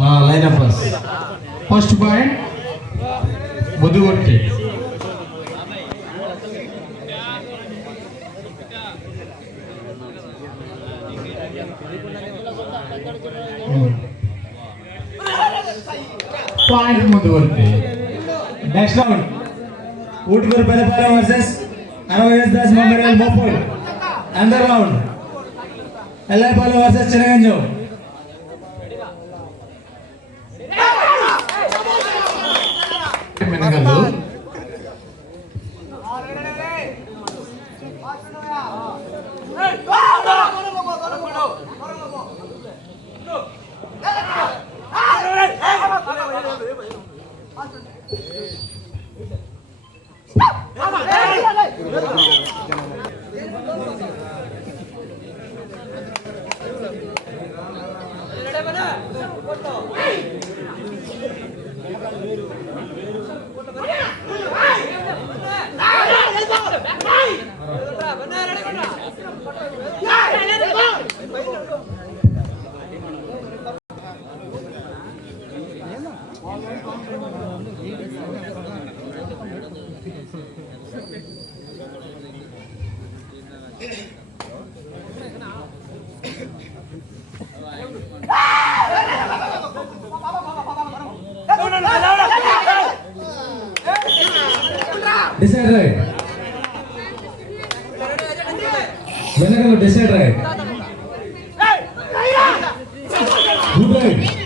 lineup. First point, Muduvarti. Point Muduvarti. Next round, Woodgur Pelapara versus ROS Das Memorial Mopol. Another round, Elapala versus Chiraganjo. Decide right. Whenever decide right. Good right.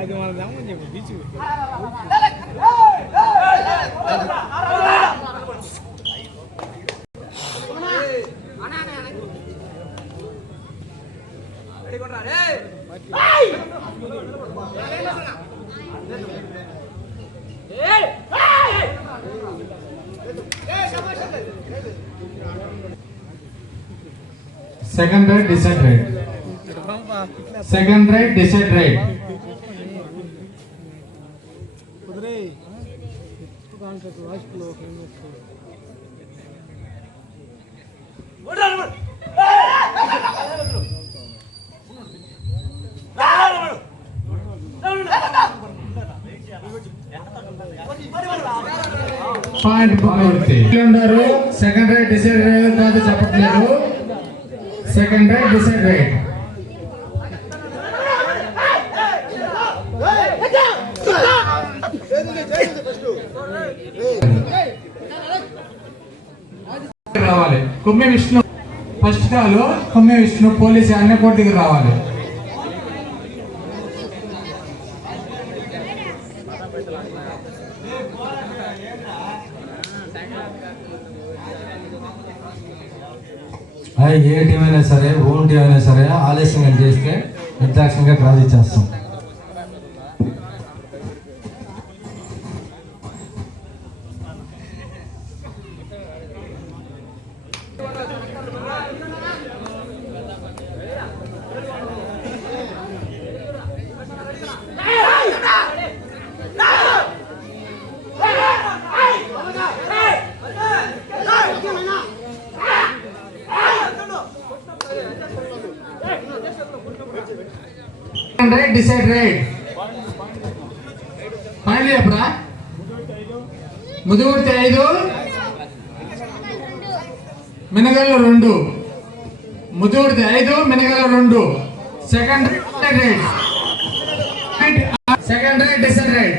అది మన దామని చెప్పు beach Second right, decide right. Second right, decide right. Point Bhagavati. Second right, decide right. Kaadu chapatledu. Second right, decide right. రావాలి Komme Vishnu first call Komme Vishnu police అన్న court దగ్గర రావాలి. ఏ team అయినా సరే own team అయినా సరే ఆలస్యంగా చేస్తే నిర్దాక్షిణ్యంగా క్రాస్ ఇచ్చేస్తాం. Right, decide right. Finally, apra. Muduvarti 5, Menagallu 2. Muduvarti 5, Menagallu 2. Second right. Second right, decide right.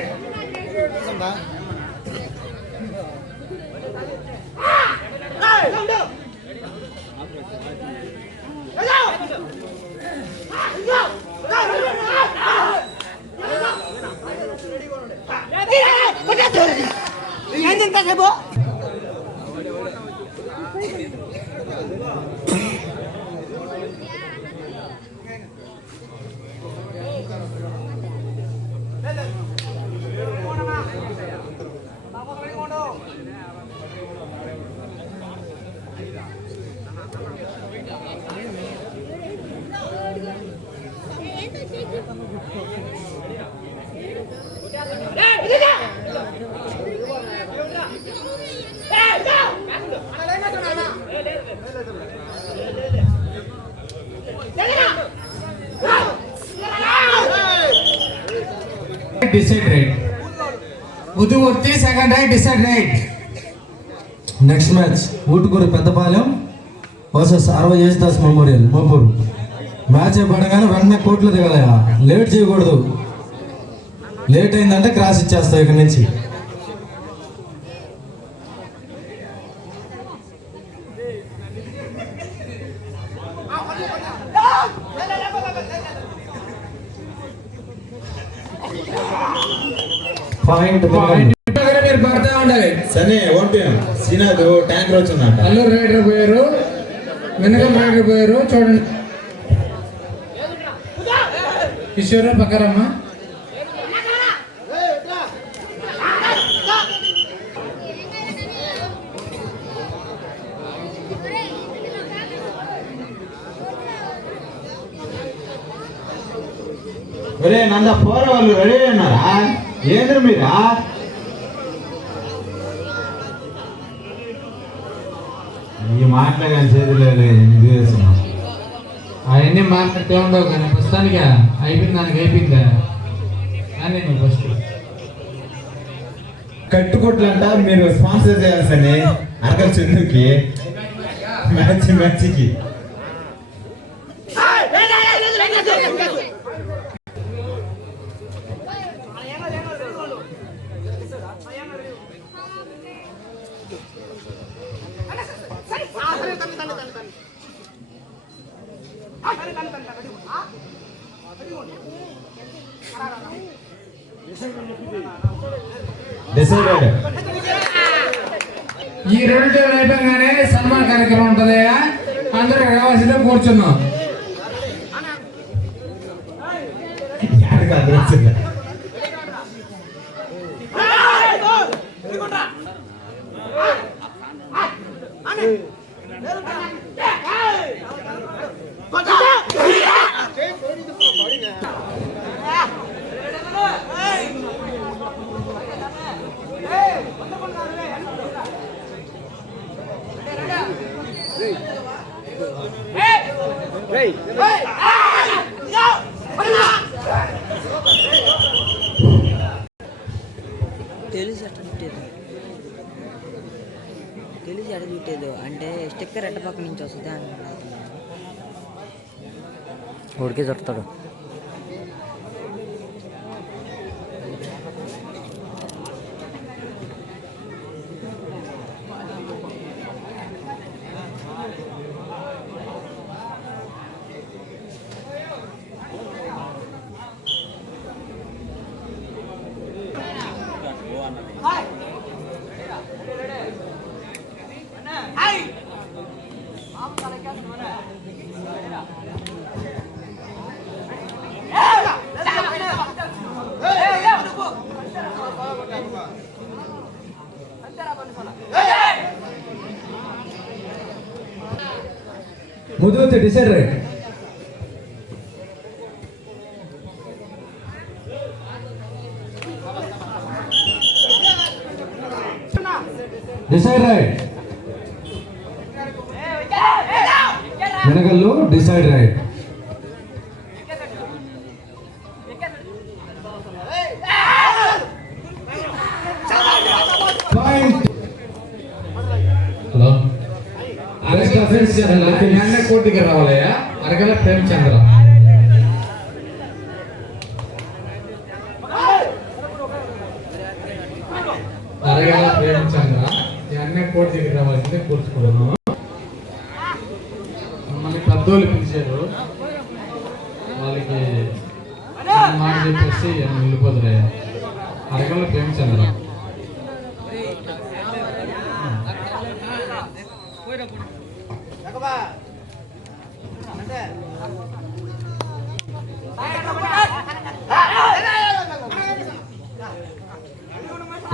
right, decide right. Uduvurti, second right, decide right. Next match Utukuru Peddapalem versus 60 Yesudas memorial Mopuru. Match అయిపోవగానే వెంటనే కోర్టులో దిగాలి, లేట్ చేయకూడదు. లేట్ అయిందంటే cross ఇచ్చేస్తావు ఇక్కడ నుంచి. Point మీరు పడతా ఉండాలి. సరే ఓంపియం శ్రీనాథ్ ట్యాంకర్ వచ్చిందంట. అల్లూరు రైడర్ పోయారు, వెనకం రైడర్ పోయారు. చూడండి కిషోర్ పక్కరమ్మ. ఒరే నంద పోర వాళ్ళు రెడీ అన్నారా? ఏంద్ర మీరా? ఈ మాటలే కానీ చేతులేదు ఎందుకు చేస్తున్నాం? అవన్నీ మాట్లాడితే ఉండవు కానీ ప్రస్తుతానికి అయిపోయింది, దానికి అయిపోయిందా కానీ నువ్వు ఫస్ట్ కట్టుకోట్లంట మీరు స్పాన్సర్ చేయాలి సని అరకల్ చందుకి మ్యాచ్కి డిసైడెడ్. ఈ రెండు అయిపోగానే సన్మాన కార్యక్రమం ఉంటుంది, అందరూ కావాల్సిందే కూర్చున్నాం. తెలిసి ఎడ చుట్టేది అంటే స్టిక్కర్ ఎట్ట పక్క నుంచి వస్తుంది అని ఉడికి చుడతాడు. ముదుగుతి డిసైడ్ రైట్. Decide right. వెనకల్లో డిసైడ్ రైట్. పాయింట్. హలో కోర్టుకి రావాలయ్యా. అరగల ప్రేమచంద్ర, అరగల ప్రేమచంద్ర అన్నీ కోర్టుకి రావాల్సిందే కూర్చుకోవడం. మమ్మల్ని పెద్దోళ్ళు పిలిచారు, వాళ్ళకి మాట చెప్పేసి వెళ్ళిపోతురయ్యా. అరగల ప్రేమచంద్ర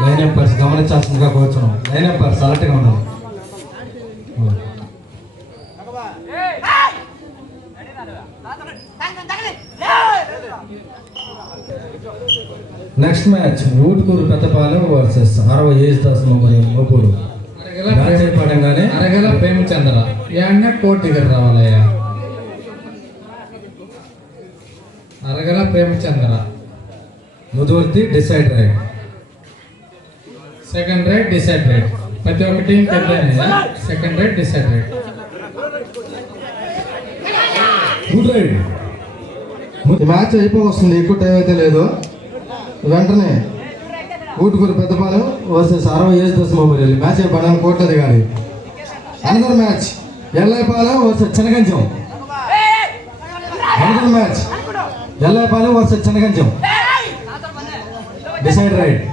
లైన్ ఎంపైర్స్ గమనించాల్సిందిగా కోరుచున్నాం. లైన్ ఎంపైర్స్ అలర్ట్గా ఉండాలి. Next match Utukuru Peddapalem versus 60 Yesudas memorial Mopuru. Match అయిపోవడంగానే అరగల ప్రేమచంద్ర ఏమన్నా కోర్టు దగ్గర రావాలయ్యా. అరగల ప్రేమచంద్ర ముదువర్తి decide right. Second right decide right. ప్రతి ఒక్క team second right decide right. Good right. Match అయిపోవస్తుంది, ఎక్కువ టైం అయితే లేదు. వెంటనే ఊటుకూరు పెద్దపాలెం వర్సెస్ 60 ఏజ్ దశ మొబైల్ మ్యాచ్ అయిపోవడానికి కోట్ల దిగాలి. అనదర్ మ్యాచ్ ఎల్ఐపాలెం వర్సెస్ చెనగంజం. అనదర్ మ్యాచ్ ఎల్ఐపాలెం వర్సెస్ చెనగంజం. Decide right.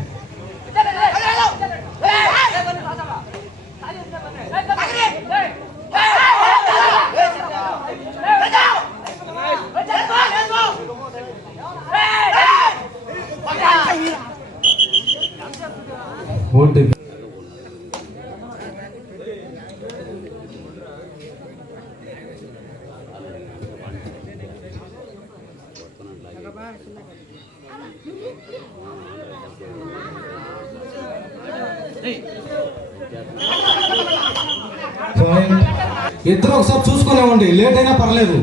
ఓటు ఇద్దరు ఒకసారి చూసుకునేవ్వండి, లేట్ అయినా పర్లేదు.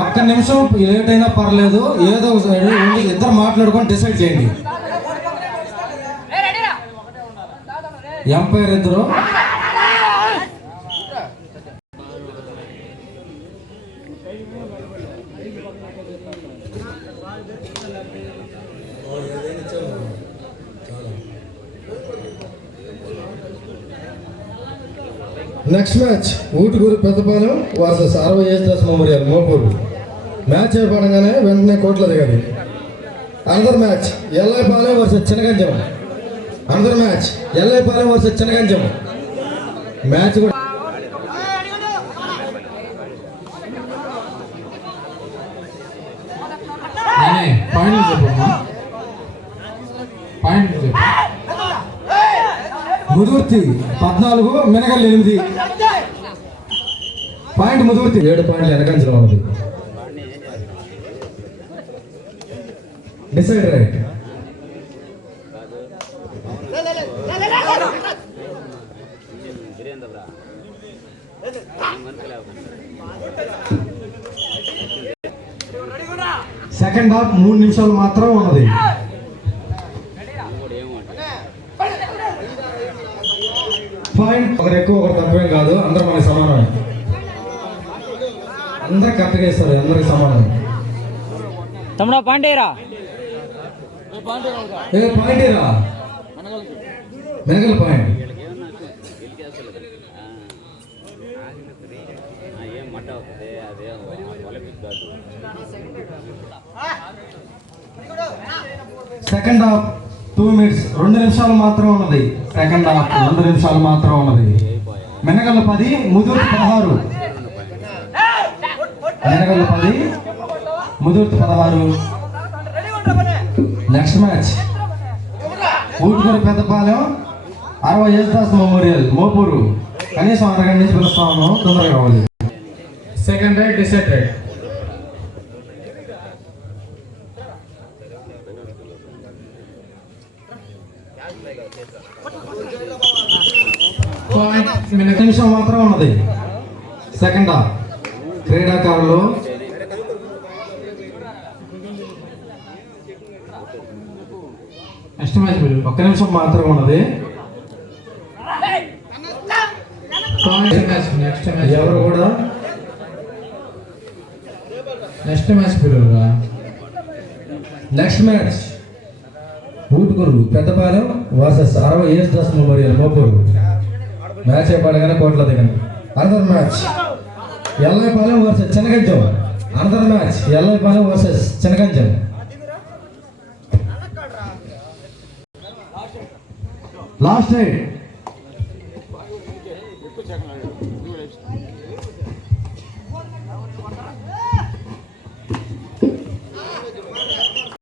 ఒక్క నిమిషం లేట్ అయినా పర్లేదు, ఏదో ఒక సైడ్ ఇద్దరు మాట్లాడుకొని డిసైడ్ చేయండి. ఎంపైర్ ఇద్దరు. Next match Utukuru Peddapalem versus 60 age దశ మెమోరియల్ మోపూరు. మ్యాచ్ అయిపోవడంగానే వెంటనే కోట్ల దిగాలి. అనదర్ మ్యాచ్ ఎల్ఐపాలెం వర్సెస్ చెనగంజం. అనదర్ మ్యాచ్ ఎల్ఐపాలెం వర్సెస్ చెనగంజం. మ్యాచ్ కూడా పాయింట్లు చెప్పమ్మా, పాయింట్లు చెప్పు. ముదుర్తి 14, మినగల్ 8 పాయింట్. ముదుర్తి 7 పాయింట్లు వెనకంజలో ఉన్నది. Decide right. సెకండ్ హాఫ్ 3 నిమిషాలు మాత్రం ఉన్నది. పాయింట్ ఒకరు ఎక్కువ ఒకరు తక్కువేం కాదు, అందరూ మనకి సమానమే. అందరు కరెక్ట్గా ఇస్తారు, అందరికి సమానమే. తమ్ముడా పాండేరా పాయింటేరా మెనగల్ పాయింట్. సెకండ్ హాఫ్ 2 మినిట్స్ 2 నిమిషాలు మాత్రం ఉన్నది. సెకండ్ హాఫ్ 2 నిమిషాలు మాత్రం ఉన్నది. Menagal 10, Mudurthi 16. Menagal 10, Mudurthi 16. Next match Utukuru Peddapalem 60 age దశ మెమోరియల్ మోపూరు. కనీసం అరగంట నుంచి పిలుస్తా ఉన్నాం, తొందరగా కావాలి. Second right decide right. నిమిషం మాత్రం ఉన్నది. సెకండ్ హాఫ్ క్రీడాకారులు నెక్స్ట్ మ్యాచ్ 1 నిమిషం మాత్రం ఉన్నది. నెక్స్ట్ మ్యాచ్ ఎవరు కూడా నెక్స్ట్ మ్యాచ్ పిలువురా. Next match Utukuru Peddapalem versus 60 age దశ మెమోరియల్ మోపూరు. మ్యాచ్ అయిపోవడంగానే కోట్ల దిగండి. అనదర్ మ్యాచ్ ఎల్ఐపాలెం వర్సెస్ చెనగంజం. Another match ఎల్ఐపాలెం versus Chenaganjam. Last right